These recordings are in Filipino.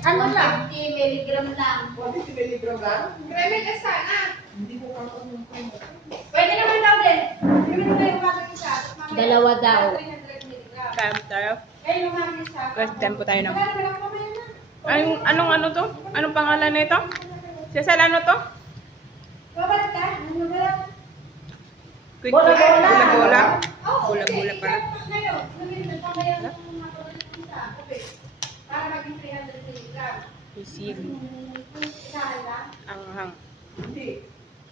Ano lang? 50 milligram lang. 50 milligram lang? Kreme ka sana. Hindi ko kakaroon ng kreme. Pwede naman daw din. Hindi mo tayo umagin isa. Dalawa daw. 300 milligram. Kaya tayo. Kaya umagin isa. First time po tayo ng... Anong ano to? Anong pangalan na ito? Cecil, ano to? Babalik ka? Ano ba? Quick quick. Bola-bola. Oo. Bola-bola pala. Ngayon, nagpapamayan ng mga tulad ng isa. Para maging 300 milligram. Isip. Isahan lang? Anghang. Hindi.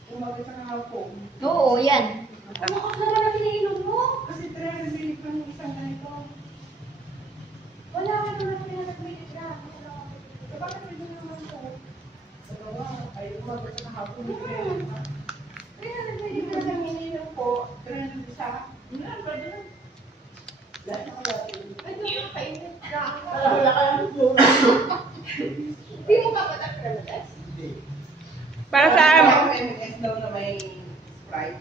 Umagay sa kahapon. Oo, yan. Ano ka naman na pinainom mo? Kasi 300 milligram yung isang ganito. Wala ka naman 300 milligram. Bakit pwede naman ito? Dalawa. Ay, umagay sa kahapon. 300 milligram ang ininom ko. 300 isa. Yan, pwede na. Lahat na kalati. Ay, doon ka kainit ka. Wala ka lang doon. Hindi mo ka patak na malas? Hindi. Para saan? May MS daw na may Sprite.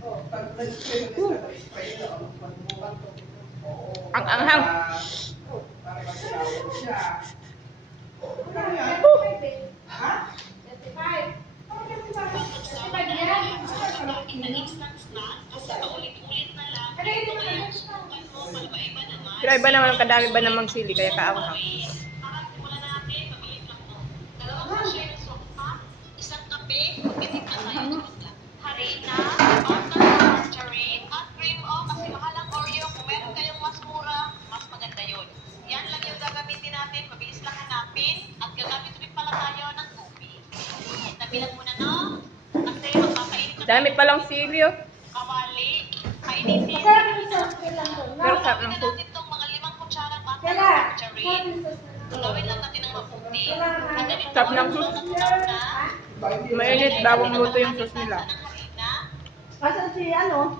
Oh, pag nag-spray mo na may Sprite na ako. Magbukan to. Oo. Ang anghang. Para mag-shower siya. Ano yan? Ha? 35. 35 yan. Pero iba naman ang kadami ba namang sili kaya kaanghang. Isang kape, ganit na tayo harina, margarine, at cream kasi mahal ang Oreo. Kung meron kayong mas mura, mas maganda yun. Yan lang yung gagamitin natin. Mabilis lang hanapin. At gagamit rin pala tayo ng tubig. Nabilang muna, no? Kasi magpapainit na Dami palang sili oh. kawali. Kainitin. Masarap yung sauce ko lang doon. Pero sarap Gawin ng na soup. natin itong mga 5 kutsarang bata Kaya, ng margarine. yung sauce na lang. Gawin lang natin ng mabuti. At ganito, Sarap ng soup. Mainit, bawang luto yung sauce nila. Kaso si ano?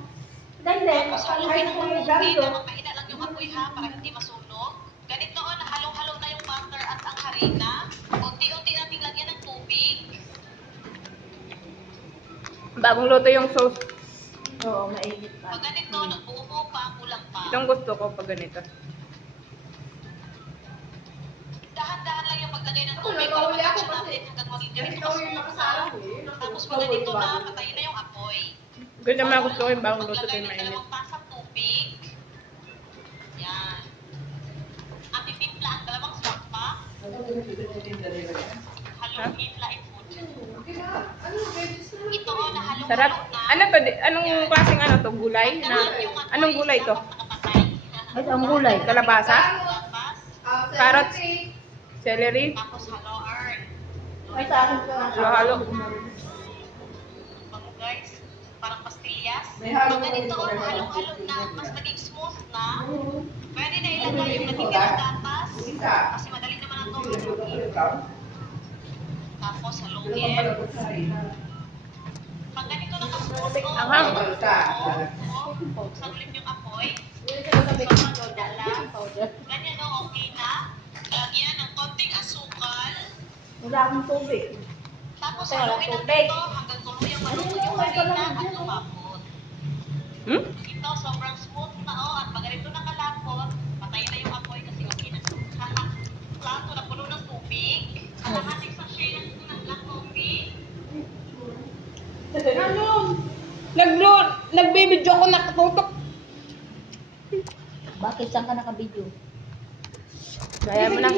Ganda. Tapos haluin ng mabuti na mapahina lang yung apoy ha, para hindi masunog. Ganito o, nahalo-halo na yung butter at ang harina. Unti-unti nating lagyan ng tubig. Bagong luto yung sauce. Oo, mainit pa. Pag ganito, nagbuo pa, kulang pa. Itong gusto ko pag ganito. Dahan-dahan lang yung paglagay ng tubig para mag-action natin hanggang maging ganito ka-smooth na. Tapos pag ganito na, patayin na yung apoy. Ganyan naman gusto ko yung bagong luto Maglagay tayo ng mainit. 2 tasang tubig. Yan. At itimpla ang 2 swak pa. Haluin lain po. Ito o, nahalo-halo Sarap. na. Ano to? Anong klaseng ano to? Gulay? Na, anong gulay to? Ito ang gulay. Kalabasa? Tapos, Carrots? Celery? tapos halo-earn. Ay, sa akin ko nga. Halo-halo. Bango guys, parang pastillas. May halo Pag ganito na o, rin. halo-halo na, mas naging smooth na. Pwede na ilagay yung natitirang gatas. Isa. Kasi madali naman ang Hindi ko haluin. ikaw. Tapos Ito haluin. pala ko sa harina. Pag ganito nakasmooth o, Anghang. buksan ulit yung apoy. Powder. Ganyan o, okay na. Lagyan ng konting asukal. Wala akong tubig. Tapos Wala haluin tubig. natin ito hanggang tuluyang maluto yung harina at lumapot. Hmm? Ito, sobrang smooth na o. At pag ganito nakalapot, patayin na yung apoy kasi okay na. Plato na puno ng tubig. Kalahating sachet ng black coffee. Nagbibidyo ako nakatutok. Bakit saan ka nakabidyo? Kaya mo na.